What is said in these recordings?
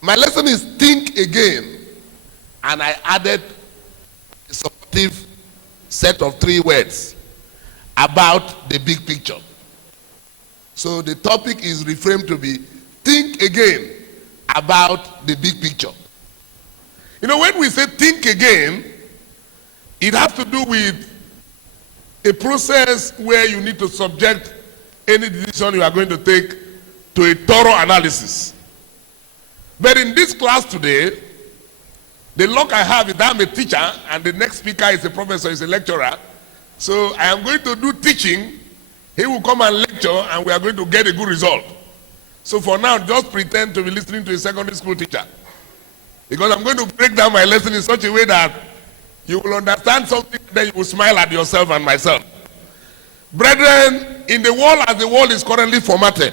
My lesson is think again. And I added a supportive set of 3 words about the big picture. So the topic is reframed to be think again about the big picture. You know, when we say think again, it has to do with a process where you need to subject any decision you are going to take to a thorough analysis. But in this class today, the luck I have is that I'm a teacher and the next speaker is a professor, is a lecturer. So I am going to do teaching. He will come and lecture and we are going to get a good result. So for now, just pretend to be listening to a secondary school teacher. Because I'm going to break down my lesson in such a way that you will understand something, then you will smile at yourself and myself. Brethren, in the world as the world is currently formatted,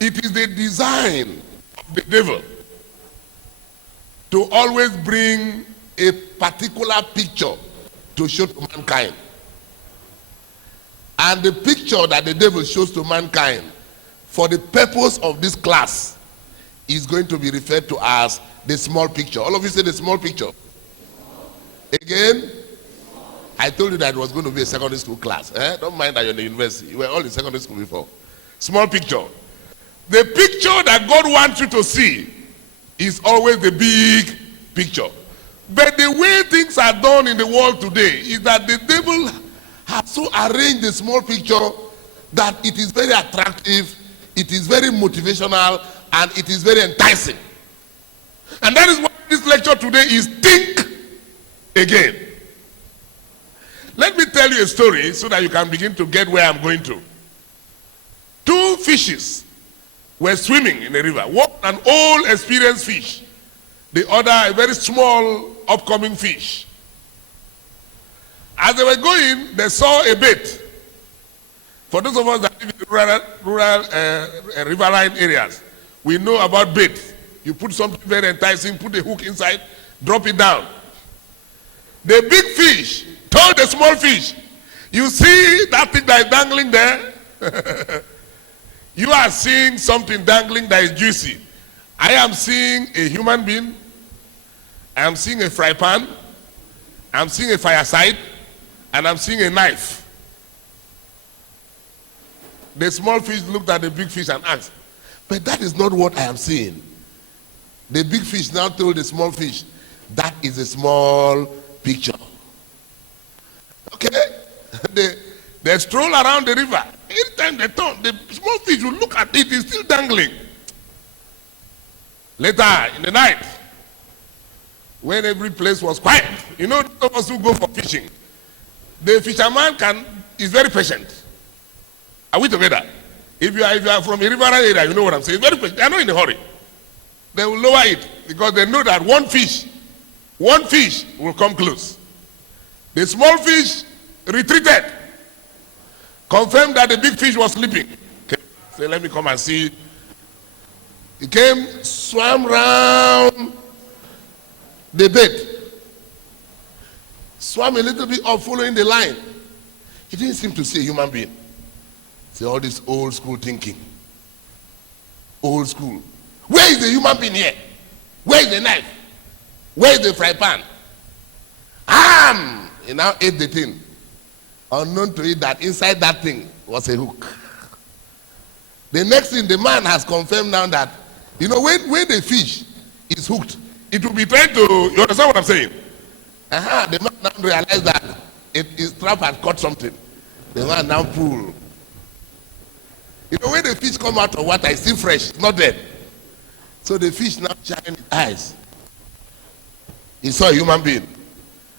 it is the design of the devil to always bring a particular picture to show to mankind. And the picture that the devil shows to mankind for the purpose of this class is going to be referred to as the small picture. All of you say the small picture. Again, I told you that it was going to be a secondary school class. Don't mind that you're in the university. You were all in secondary school before. Small picture. The picture that God wants you to see is always the big picture. But the way things are done in the world today is that the devil has so arranged the small picture that it is very attractive, it is very motivational, and it is very enticing. And that is why this lecture today is think again. Let me tell you a story so that you can begin to get where I'm going to. 2 fishes were swimming in a river. One, an old experienced fish. The other, a very small upcoming fish. As they were going, they saw a bait. For those of us that live in rural riverine areas, we know about bait. You put something very enticing, put a hook inside, drop it down. The big fish told the small fish, you see that thing that is dangling there? You are seeing something dangling that is juicy. I am seeing a human being. I am seeing a fry pan. I'm seeing a fireside. And I'm seeing a knife. The small fish looked at the big fish and asked, but that is not what I am seeing. The big fish now told the small fish, that is a small picture. Okay? They stroll around the river. Anytime they turn, the small fish will look at it, it's still dangling. Later in the night, when every place was quiet, you know, those of us who go for fishing, the fisherman is very patient. Are we together? If you are from a river area, you know what I'm saying. Very patient. They are not in a hurry. They will lower it because they know that one fish will come close. The small fish retreated, confirmed that the big fish was sleeping. Okay. So let me come and see. He came, swam round the bed, swam a little bit up, following the line. He didn't seem to see a human being. See, all this old school thinking. Old school. Where is the human being here? Where is the knife? Where is the fry pan? He now ate the thing. Unknown to it that inside that thing was a hook. The next thing, the man has confirmed now that, you know, when the fish is hooked, it will be trying to, you understand what I'm saying? The man now realized that his trap had caught something. The man now pulled. You know, when the fish come out of water, it's still fresh, it's not dead. So the fish now shined his eyes. He saw a human being.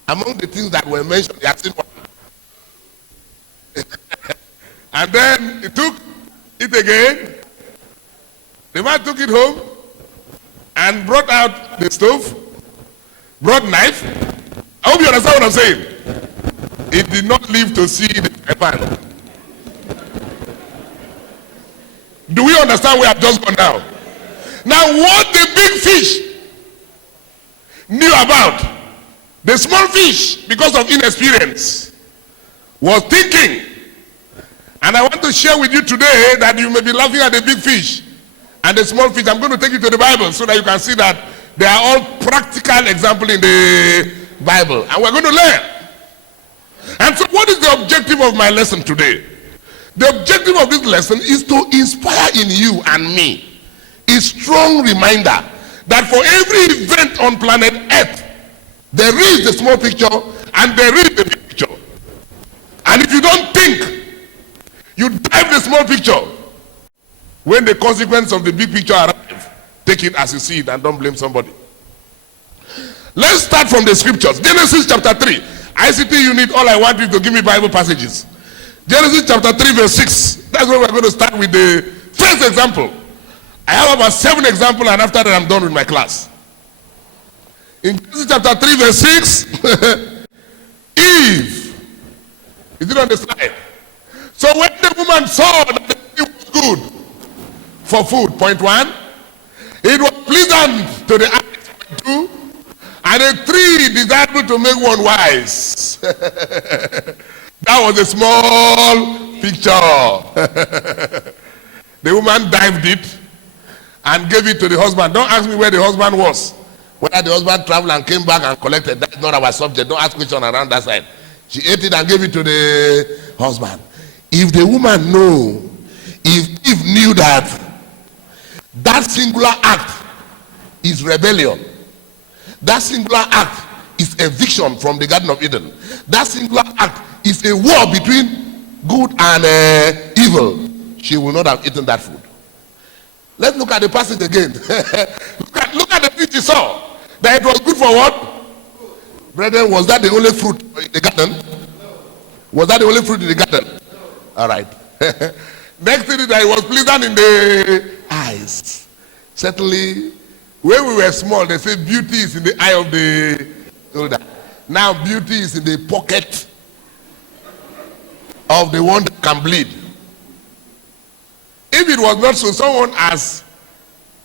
Among the things that were mentioned, he had seen one. And then he took it again. The man took it home and brought out the stove, brought knife. I hope you understand what I'm saying. It did not live to see the pan. Do we understand where I've just gone now? Now what the big fish knew about the small fish, because of inexperience, was thinking. And I want to share with you today that you may be laughing at the big fish and the small fish. I'm going to take you to the Bible so that you can see that they are all practical examples in the Bible. And we're going to learn. And so what is the objective of my lesson today? The objective of this lesson is to inspire in you and me a strong reminder that for every event on planet Earth, there is the small picture and there is the big picture. And if you don't think, you drive the small picture. When the consequence of the big picture arrive, take it as you see it and don't blame somebody. Let's start from the scriptures. Genesis chapter 3. ICT unit, all I want is to give me Bible passages. Genesis chapter 3 verse 6. That's where we're going to start with the first example. I have about 7 examples, and after that I'm done with my class. In Genesis chapter 3 verse 6, Eve. Is it on the slide? So when the woman saw that the tree was good for food, point 1, it was pleasant to the eyes, point 2, and a tree desirable to make one wise. That was a small picture. The woman dived it and gave it to the husband. Don't ask me where the husband was. Whether the husband traveled and came back and collected, that's not our subject. Don't ask question around that side. She ate it and gave it to the husband. If the woman knew, if Eve knew that singular act is rebellion, that singular act is eviction from the Garden of Eden, that singular act is a war between good and evil, she will not have eaten that food. Let's look at the passage again. look at the thing she saw. That it was good for what? Brethren, was that the only fruit in the garden? Was that the only fruit in the garden? All right. Next thing is that it was pleasant in the eyes. Certainly, when we were small, they say beauty is in the eye of the older. Now beauty is in the pocket of the one that can bleed. If it was not so, someone as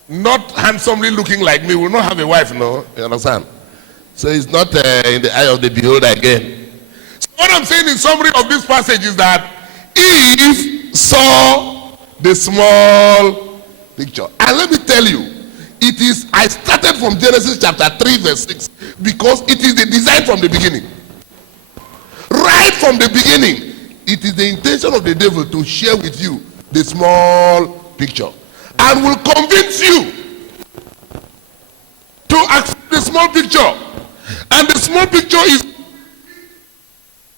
not handsomely looking like me will not have a wife, no? You understand? So it's not in the eye of the beholder again. So what I'm saying in summary of this passage is that Eve saw the small picture. And let me tell you, I started from Genesis chapter 3 verse 6 because it is the design from the beginning. Right from the beginning, it is the intention of the devil to share with you the small picture and will convince you to accept the small picture. And the small picture is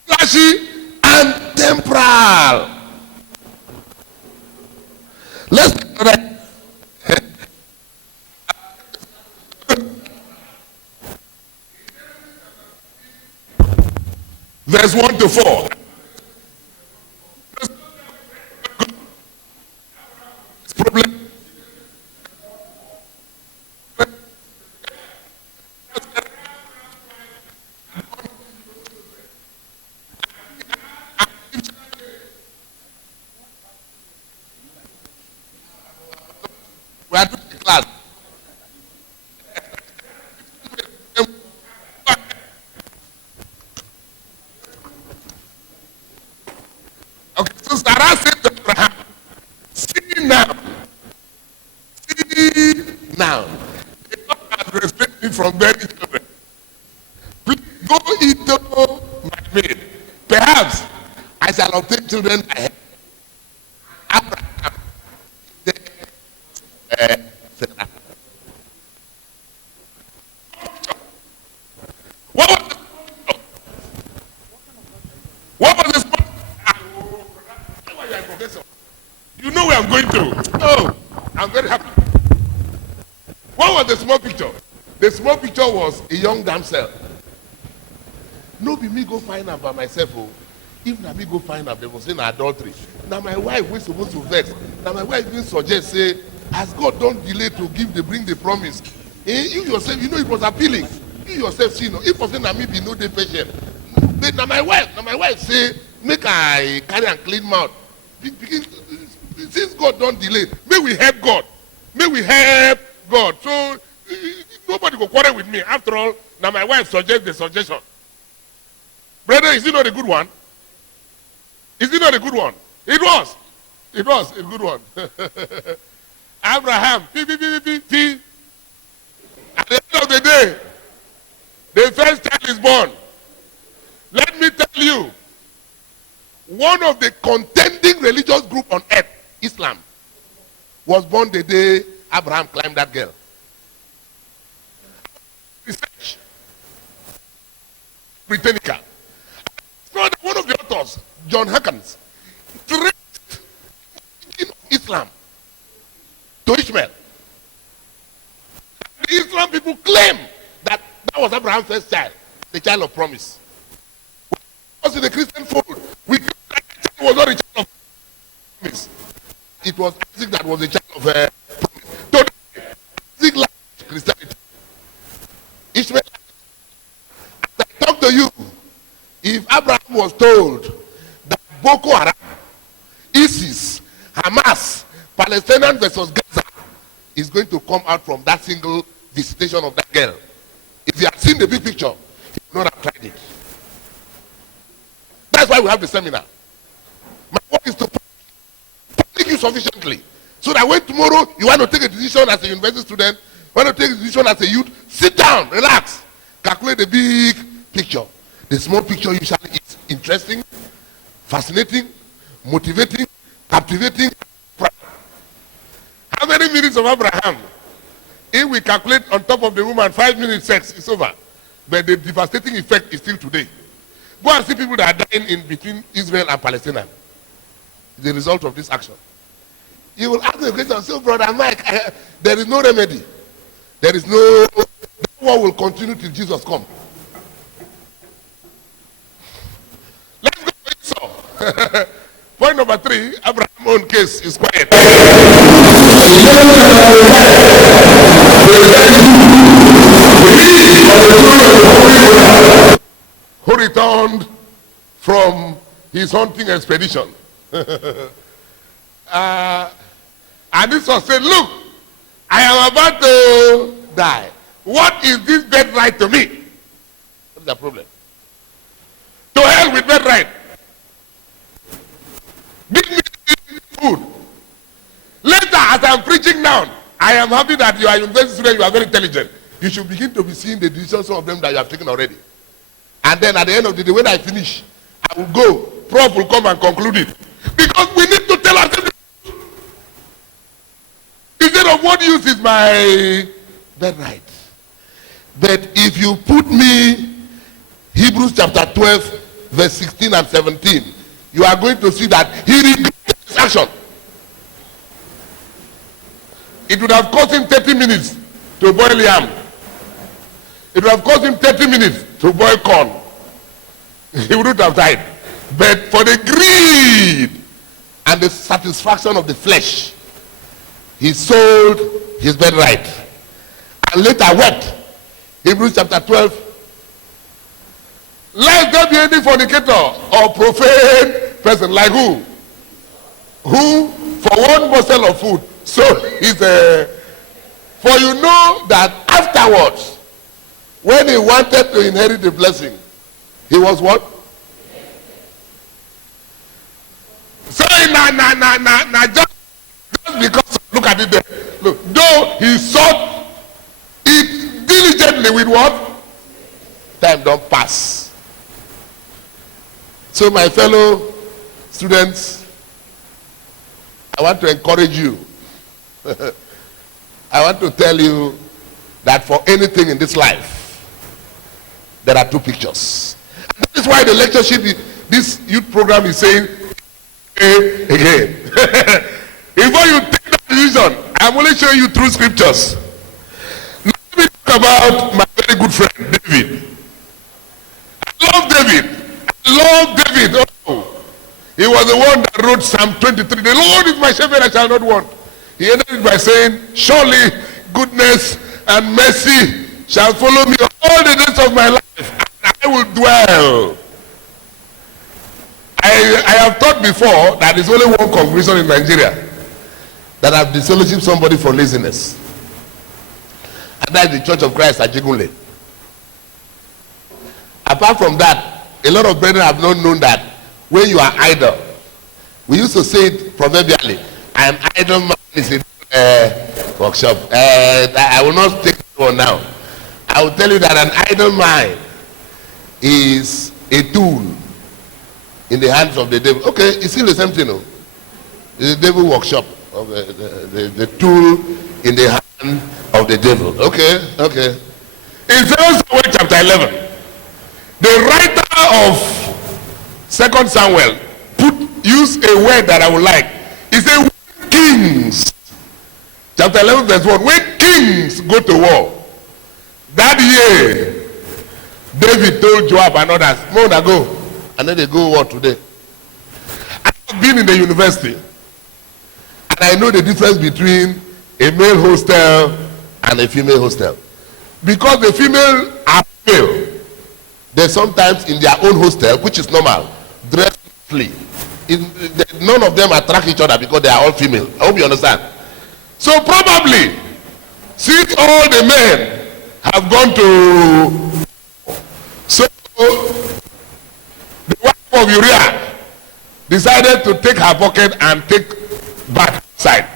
flashy and temporal. Let's verse 1 to 4. Problem. We are doing the class. Okay, so Sarah said to Abraham, see now, the Lord has restrained me from bearing children. Please go into my maid. Perhaps I shall obtain children by her. Abraham, Sarah. What was the small? You know where I'm going to. Oh, I'm very happy. What was the small picture? The small picture was a young damsel. No be me go find her by myself. Oh. If na me go find her, they will say na adultery. Now my wife was supposed to vex. Now my wife even suggest say, as God don't delay to bring the promise. You yourself, you know it was appealing. You yourself see, if I say na me be no dey patient. Now my wife say, make I carry and clean mouth. Since God don't delay, may we help God. May we help God. So nobody go quarrel with me. After all, now my wife suggests the suggestion. Brother, is it not a good one? Is it not a good one? It was a good one. Abraham, P. At the end of the day, the first child is born. Let me tell you, one of the contending religious group on earth, Islam, was born the day Abraham climbed that girl. Research. Britannica. So one of the authors, John Hawkins, traced Islam to Ishmael. The Islam people claim that was Abraham's first child, the child of promise. Was in the Christian fold, we claim that the child was not a child of promise. It was Isaac that was a child of promise. Today, Isaac liked Christianity. Ishmael, as I talk to you, if Abraham was told that Boko Haram, ISIS, Hamas, Palestinian versus Gaza is going to come out from that single visitation of that girl, if he had seen the big picture, he would not have tried it. That's why we have the seminar. My work is to panic you sufficiently so that when tomorrow you want to take a decision as a university student, you want to take a decision as a youth, sit down, relax, calculate the big picture. The small picture usually is interesting, fascinating, motivating, captivating. How many minutes of Abraham? If we calculate on top of the woman 5 minutes sex, it's over. But the devastating effect is still today. Go and see people that are dying in between Israel and Palestine. The result of this action. You will ask the question, so brother Mike, there is no remedy. There is no, that war will continue till Jesus comes. Let's go to Esau. Point number 3, Abraham's own case is quiet. Who returned from his hunting expedition. And this was said, look, I am about to die. What is this birthright to me? What's the problem? To hell with birthright. Give me food. Later, as I'm preaching now, I am happy that you are university student, you are very intelligent. You should begin to be seeing the decisions of them that you have taken already. And then at the end of the day, when I finish, I will go. Prof will come and conclude it. Because we need to tell ourselves the truth. Instead of what use is my birthright. But if you put me, Hebrews chapter 12, verse 16 and 17, you are going to see that he regretted his action. It would have cost him 30 minutes to boil yam. It would have cost him 30 minutes to boil corn. He wouldn't have died. But for the greed and the satisfaction of the flesh, he sold his birthright. And later wept. Hebrews chapter 12. Let there be any fornicator or profane person like who? Who for one morsel of food. So he's a... For you know that afterwards, when he wanted to inherit the blessing, he was what? So just because, look at it there. Look, though he sought it diligently with what? Time don't pass. So my fellow students, I want to encourage you. I want to tell you that for anything in this life, there are two pictures. And that is why the lectureship, this youth program is saying, again. Before you take that decision, I'm only showing you through scriptures. Now let me talk about my very good friend, David. I love David. Oh, he was the one that wrote Psalm 23. The Lord is my shepherd, I shall not want. He ended it by saying, surely goodness and mercy shall follow me all the days of my life, and I will dwell. I have thought before that there's only one congregation in Nigeria that have disfellowship somebody for laziness. And that is the Church of Christ at Jigunle. Apart from that, a lot of brethren have not known that when you are idle, we used to say it proverbially, I am idle man is a workshop. I will not take it on now. I will tell you that an idle mind is a tool in the hands of the devil. Okay, it's still the same thing, no? It's the devil workshop of the tool in the hand of the devil. Okay, okay. In 2 Samuel chapter 11, the writer of 2 Samuel use a word that I would like. He said, when kings, chapter 11 verse 1, when kings go to war, that year, David told Joab and others, "Mona, go." And then they go war today. I've been in the university, and I know the difference between a male hostel and a female hostel. Because the female are female, they sometimes in their own hostel, which is normal, dress nicely. None of them attract each other because they are all female. I hope you understand. So probably, since all the men have gone to, so the wife of Uriah decided to take her bucket and take back outside.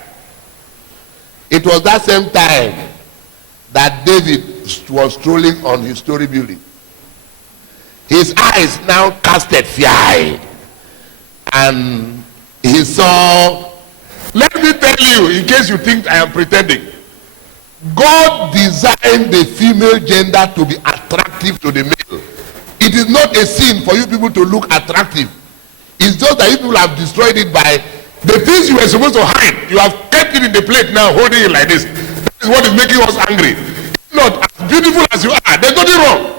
It was that same time that David was strolling on his story building. His eyes now casted fear, and he saw, let me tell you, in case you think I am pretending, God designed the female gender to be attractive to the male. It is not a sin for you people to look attractive. It's just that you people have destroyed it by the things you were supposed to hide. You have kept it in the plate now, holding it like this. That is what is making us angry. It's not as beautiful as you are. There's nothing wrong.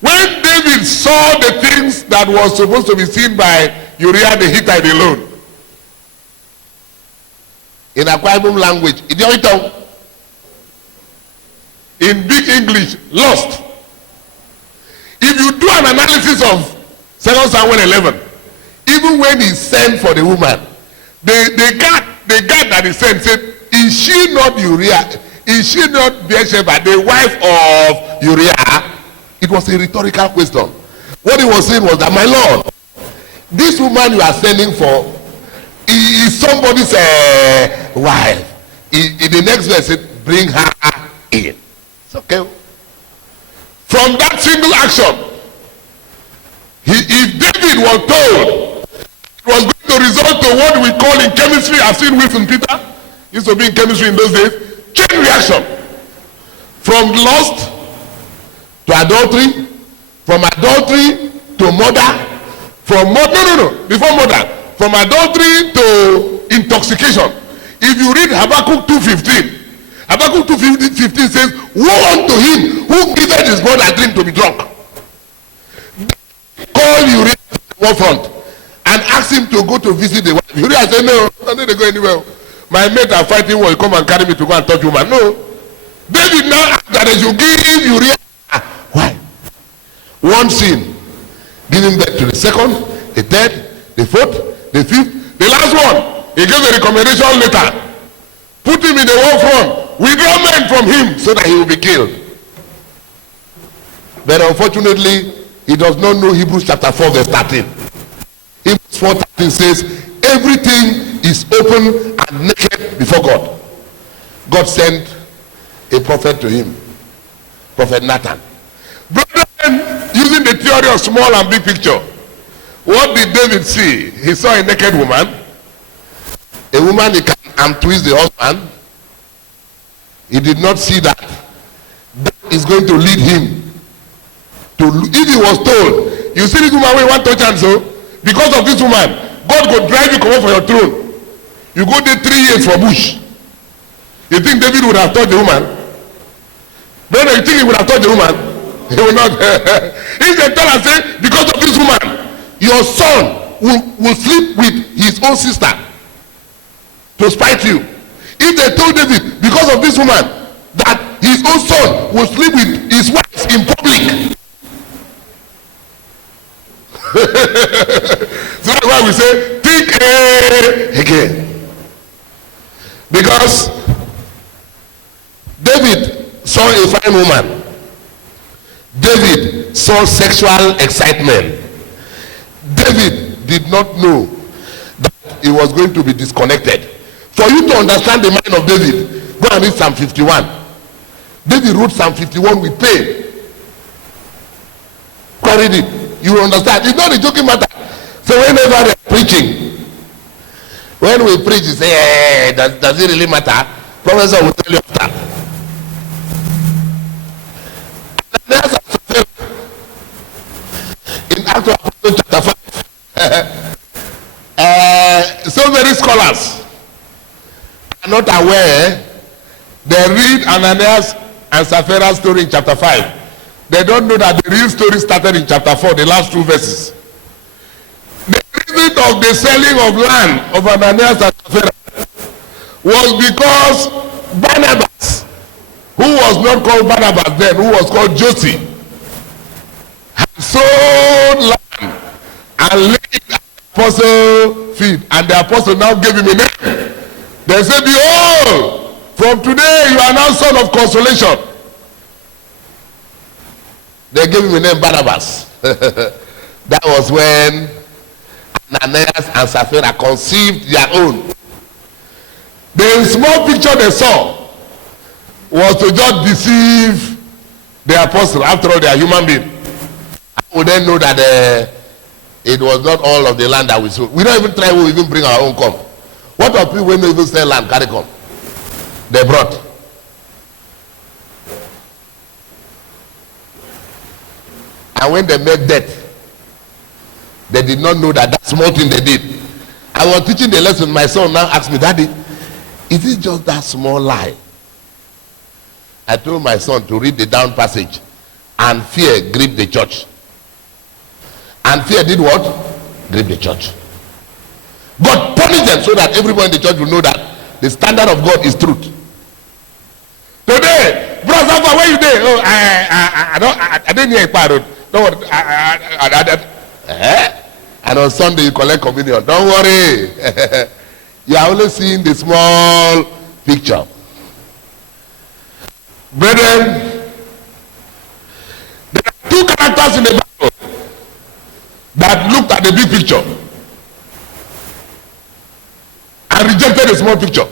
When David saw the things that was supposed to be seen by Uriah the Hittite alone, in Akwa Ibom language, in big English, lost. If you do an analysis of 2 Samuel 11, even when he sent for the woman, the guard that he sent said, is she not Uriah? Is she not Bathsheba, the wife of Uriah? It was a rhetorical question. What he was saying was that, my Lord, this woman you are sending for is somebody's wife. In the next verse, it bring her in. It's okay. From that single action, if David was told it was going to result to what we call in chemistry, I've seen Wilson Peter, used to be in chemistry in those days, chain reaction. From lust to adultery, from adultery to murder, from before murder, from adultery to intoxication. If you read Habakkuk 2:15, Habakkuk 2:15 says, woe unto him who giveth his brother drink to be drunk. Call Uriah to the war front and ask him to go to visit the wife. Uriah said, no, I don't need to go anywhere. My mates are fighting war, you come and carry me to go and touch woman. No. David now asked that they should give Uriah. Why? One sin, giving birth to the second, the third, the fourth, the fifth, the last one. He gave a recommendation letter. Put him in the war front. Withdraw men from him so that he will be killed. But unfortunately, he does not know Hebrews chapter 4 verse 13. Hebrews 4:13 says, everything is open and naked before God. God sent a prophet to him, Prophet Nathan. Brethren, using the theory of small and big picture, what did David see? He saw a naked woman. A woman he can twist the husband. He did not see that that is going to lead him to, if he was told, you see this woman we want to touch and so, because of this woman, God go drive you come up for your throne. You go there 3 years for bush. You think David would have touched the woman? Brother, you think he would have touched the woman? He will not. If they tell and say, because of this woman, your son will sleep with his own sister to spite you. If they told David, because of this woman, that his own son will sleep with his wife in public. So that's why we say, think again. Because David saw a fine woman. David saw sexual excitement. David did not know that he was going to be disconnected. For you to understand the mind of David, Go and read Psalm 51. David wrote Psalm 51 with pain. Go and read it. You will understand. It's not a joking matter. So whenever they're preaching, when we preach, you say, hey, does it really matter? Professor will tell you after. In Acts of Apostles chapter 5, so many scholars are not aware. They read Ananias and Sapphira's story in chapter 5. They don't know that the real story started in chapter 4, the last 2 verses. The reason of the selling of land of Ananias and Sapphira was because Barnabas, who was not called Barnabas then, who was called Josie, had sold land and laid at the apostle's feet, and the apostle now gave him a name. They said, behold, from today you are now son of consolation. They gave him a name, Barnabas. That was when Ananias and Sapphira conceived their own. The small picture they saw was to just deceive the apostle. After all, they are human beings. How would they know that it was not all of the land that we sold? We don't even try to even bring our own come. What of people when they even sell land, carry come? They brought. And when they made death, they did not know that small thing they did. I was teaching the lesson. My son now asked me, Daddy, is it just that small lie? I told my son to read the down passage. And fear gripped the church. And fear did what? Gripped the church. God punished them so that everyone in the church will know that the standard of God is truth. Today, brother, where you there? Oh, I didn't hear a parrot. Don't worry. And on Sunday you collect communion. Don't worry. You are only seeing the small picture. Brethren, there are 2 characters in the Bible that looked at the big picture and rejected the small picture.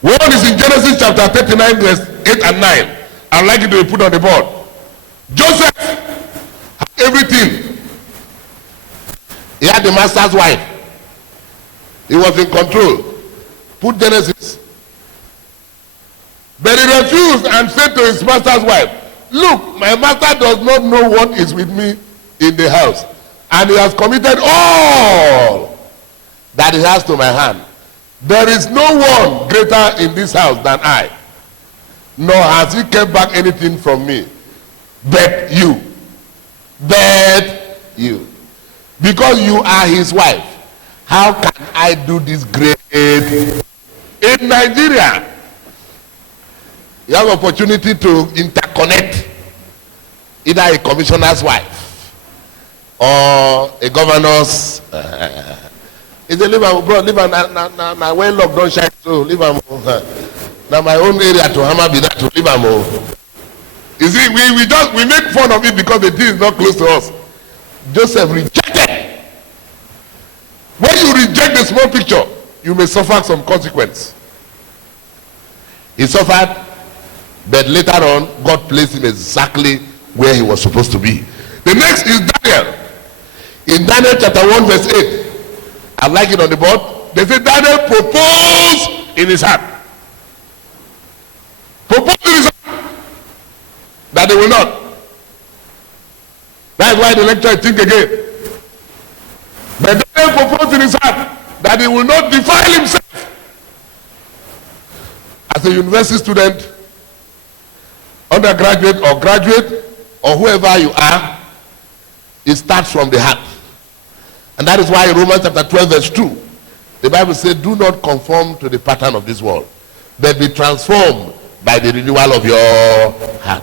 One is in Genesis chapter 39 verse 8 and 9. I'd like it to be put on the board. Joseph had everything. He had the master's wife. He was in control. Put Genesis. But he refused and said to his master's wife, look, my master does not know what is with me in the house. And he has committed all that he has to my hand. There is no one greater in this house than I. Nor has he kept back anything from me. But you. But you. Because you are his wife. How can I do this great? In Nigeria, you have opportunity to interconnect either a commissioner's wife or a governor's. It's a leave am, bro. Leave am na when lock don't shine, so leave am. Now my own area to hammer be that to leave am. You see, we make fun of it because the thing is not close to us. Joseph rejected. When you reject the small picture, you may suffer some consequence. He suffered, but later on, God placed him exactly where he was supposed to be. The next is Daniel. In Daniel chapter 1 verse 8, I like it on the board. They say Daniel proposed in his heart. Proposed in his heart that they will not. That's why the lecturer think again. But Daniel proposed in his heart that he will not defile himself. As a university student, undergraduate or graduate, or whoever you are, it starts from the heart. And that is why in Romans chapter 12 verse 2, the Bible says, do not conform to the pattern of this world, but be transformed by the renewal of your heart.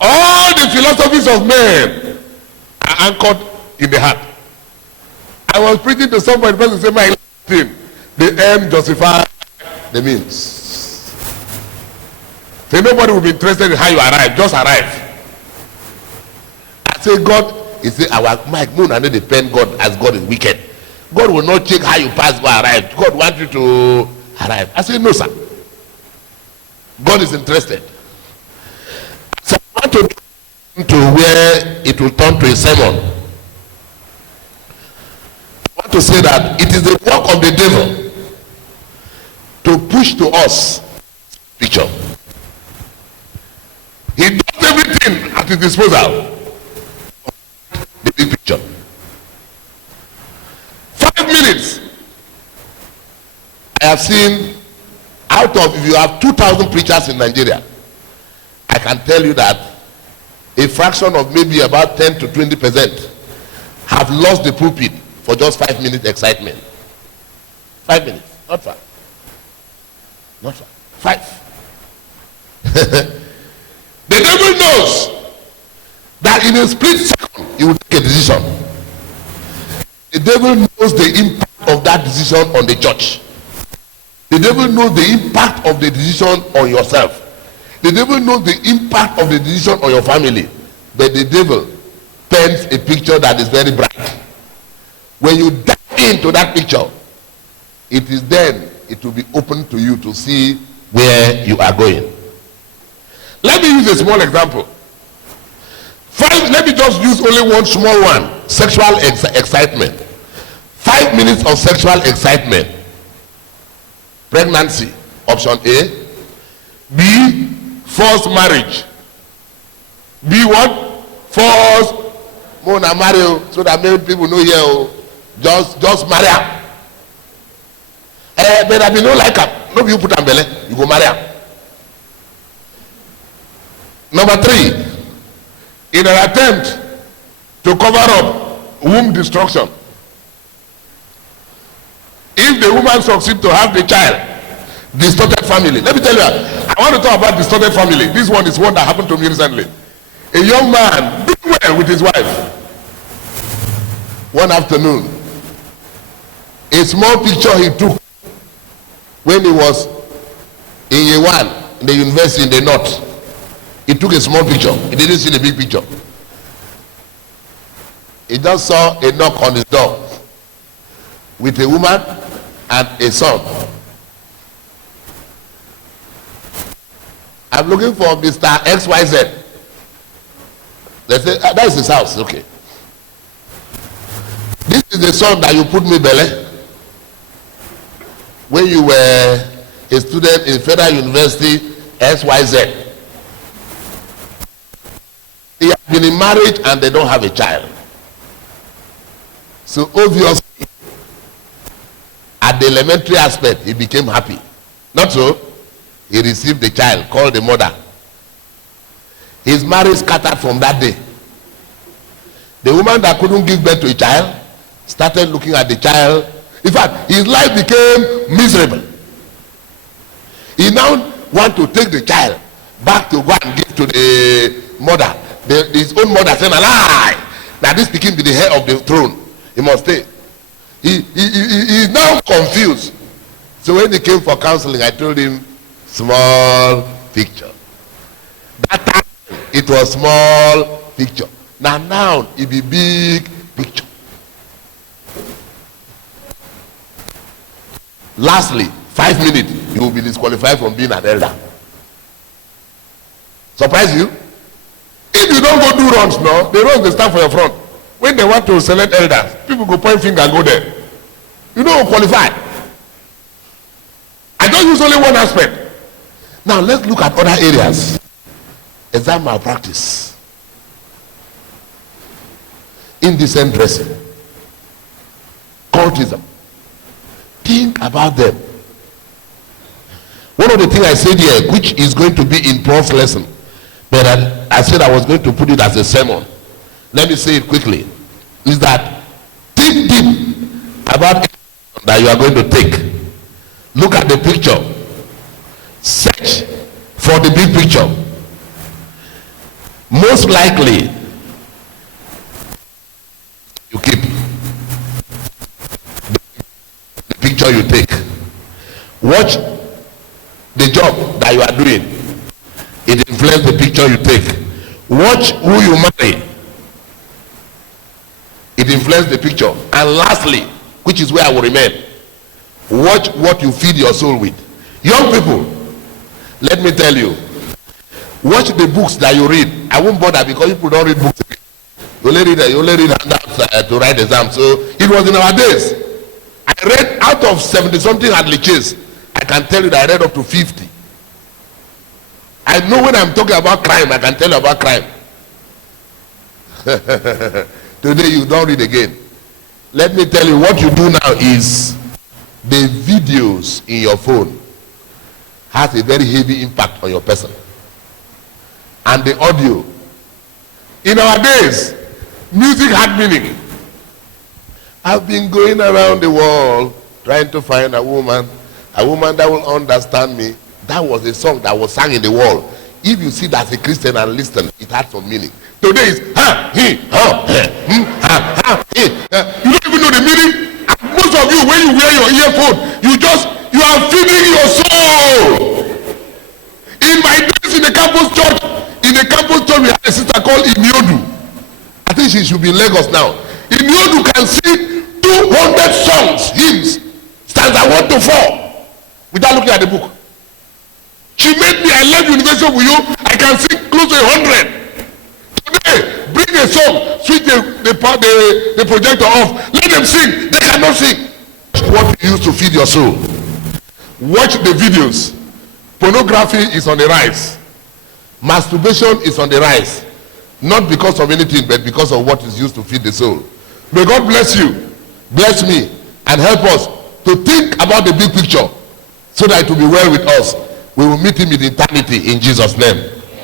All the philosophies of men are anchored in the heart. I was preaching to somebody, the person said, my thing, the end justifies the means. So nobody will be interested in how you arrive, just arrive. I say, God, he said, our Mike Moon and they depend God as God is wicked. God will not check how you pass by arrive. God wants you to arrive. I say, no, sir. God is interested. So I want to turn to where it will turn to a sermon. I want to say that it is the work of the devil to push to us picture. He does everything at his disposal. The big picture. 5 minutes. I have seen, out of, if you have 2,000 preachers in Nigeria, I can tell you that a fraction of maybe about 10 to 20% have lost the pulpit for just 5 minutes excitement. 5 minutes, not 5. Not 5. 5. The devil knows that in a split second he will take a decision. The devil knows the impact of that decision on the church. The devil knows the impact of the decision on yourself. The devil knows the impact of the decision on your family. But the devil paints a picture that is very bright. When you dive into that picture, it is then it will be open to you to see where you are going. Let me use a small example. Let me just use only one small one. Sexual excitement. 5 minutes of sexual excitement. Pregnancy, option A. B, forced marriage. B, what? Forced. Mona marry, so that many people know here. Just marry her. But I be no like her. No, you put her belly, you go marry her. Number 3, in an attempt to cover up womb destruction, if the woman succeeds to have the child, distorted family. Let me tell you, I want to talk about distorted family. This one is one that happened to me recently. A young man doing well with his wife. One afternoon, a small picture he took when he was in year 1 in the university in the north. He took a small picture. He didn't see the big picture. He just saw a knock on his door with a woman and a son. I'm looking for Mr. XYZ. They say, that is his house. Okay. This is the son that you put me belly when you were a student in Federal University XYZ. They have been in marriage and they don't have a child. So obviously, at the elementary aspect, he became happy. Not so? He received the child, called the mother. His marriage scattered from that day. The woman that couldn't give birth to a child started looking at the child. In fact, his life became miserable. He now wants to take the child back to go and give to the mother. His own mother said, "Lie! Now this became the heir of the throne. He must stay." He is now confused. So when he came for counseling, I told him, small picture. That time it was small picture. Now it be big picture. Lastly, 5 minutes, you will be disqualified from being an elder. Surprise you? If you don't go do runs now, the runs they stand for your front. When they want to select elders, people go point finger and go there. You don't qualify. I don't use only one aspect. Now let's look at other areas. Exam malpractice. Indecent dressing. Cultism. Think about them. One of the things I said here, which is going to be in Paul's lesson, but I said I was going to put it as a sermon. Let me say it quickly. Is that think deep about that you are going to take. Look at the picture. Search for the big picture. Most likely, you keep the picture you take. Watch the job that you are doing. It influences the picture you take. Watch who you marry. It influences the picture. And lastly, which is where I will remain, watch what you feed your soul with. Young people, Let me tell you, watch the books that you read. I won't bother because people don't read books. You only read handouts to write exams. So it was in our days. I read out of 70 something at Liches. I can tell you that I read up to 50. I know when I'm talking about crime, I can tell you about crime. Today you don't read again. Let me tell you, what you do now is the videos in your phone has a very heavy impact on your person. And the audio. In our days, music had meaning. I've been going around the world trying to find a woman that will understand me. That was a song that was sung in the world. If you see that as a Christian and listen, it had some meaning. Today is ha, he, ha, he, ha, ha, he. You don't even know the meaning. And most of you, when you wear your earphone, you are feeding your soul. In my days in the campus church, we had a sister called Inyodu. I think she should be in Lagos now. Inyodu can sing 200 songs, hymns, stanza 1 to 4, without looking at the book. She made me, I left University of Uyo, I can sing close to 100. Today, bring a song, switch the projector off, let them sing, they cannot sing. What you use to feed your soul. Watch the videos. Pornography is on the rise. Masturbation is on the rise. Not because of anything, but because of what is used to feed the soul. May God bless you, bless me, and help us to think about the big picture so that it will be well with us. We will meet him in eternity in Jesus' name.